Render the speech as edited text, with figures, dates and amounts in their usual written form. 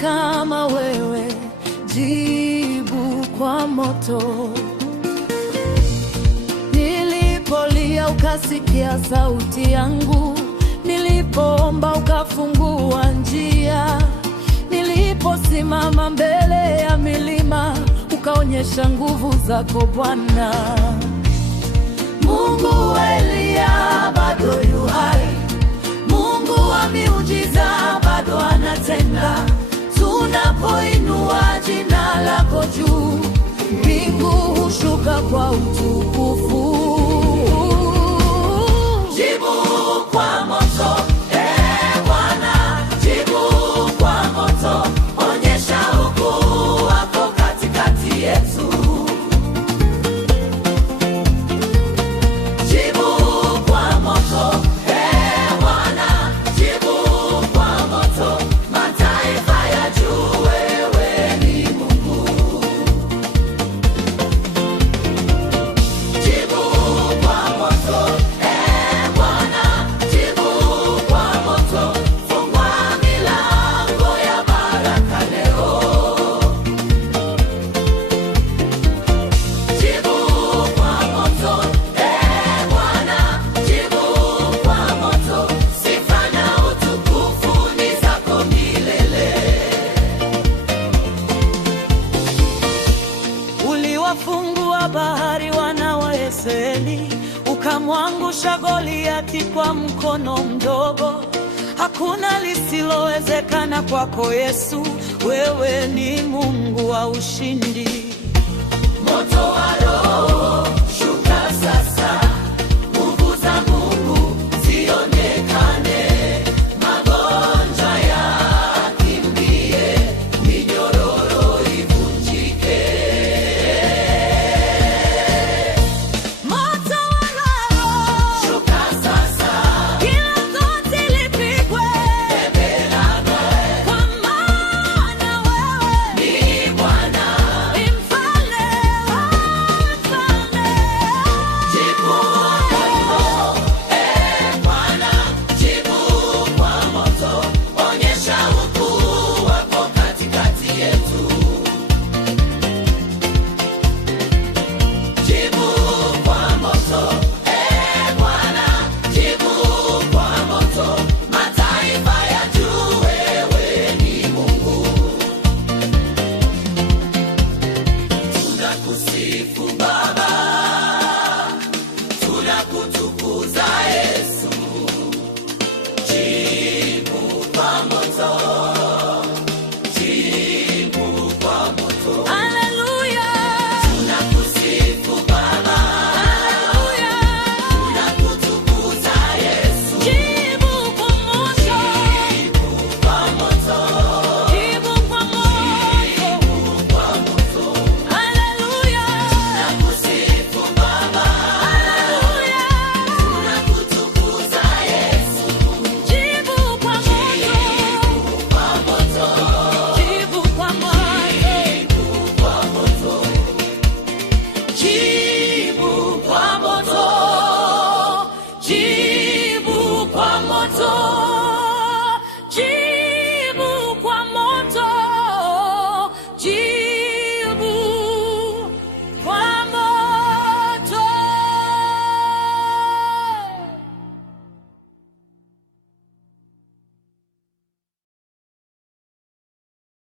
kama wewe, jibu kwa moto. Nilipolia ukasikia sauti yangu, nilipoomba ukafungua njia, niliposimama mbele ya milima ukaonyesha nguvu zako Bwana. Mungu wa Eliya bado yu hai, Mungu wa miujiza bado anatenda. Tunapoinua jina lako juu, mbingu hushuka kwa utukufu. Jibu kwa moto, Bwana, jibu kwa moto, onyesha ukuu wako katikati yetu. Jibu kwa moto, Bwana, jibu kwa moto, mataifa yajue wewe ni Mungu. Jibu kwa moto, Bwana, jibu kwa moto, fungua milango ya baraka leo. Jibu kwa moto, Bwana, jibu kwa moto, sifa na utukufu ni zako milele. Uliwafungua bahari wana wa Israeli, ukamwangusha Goliathi kwa mkono mdogo. Hakuna lisilowezekana kwako Yesu, wewe ni Mungu wa ushindi. Moto wa Roho shuka sasa, nguvu za Mungu zionekane, magonjwa yakimbie, minyororo ivunjike. Moto wa Roho shuka sasa, kila goti lipigwe, kwa maana wewe ni Bwana, ni mfalme wa wafalme. Jibu kwa moto, Bwana, jibu kwa moto, onyesha ukuu wako katikati yetu. Jibu kwa moto, Bwana, jibu kwa moto, mataifa yajue wewe ni Mungu. Tunakusifu Baba, tunakutukuza Yesu. Jibu kwa moto, jibu kwa moto. Haleluya. Tunakusifu Baba, haleluya. Tunakutukuza Yesu. Jibu kwa moto, jibu kwa moto, jibu kwa moto, haleluya. Tunakusifu Baba, haleluya. Tunakutukuza Yesu. Jibu kwa moto, jibu kwa moto, jibu kwa moto, jibu kwa moto.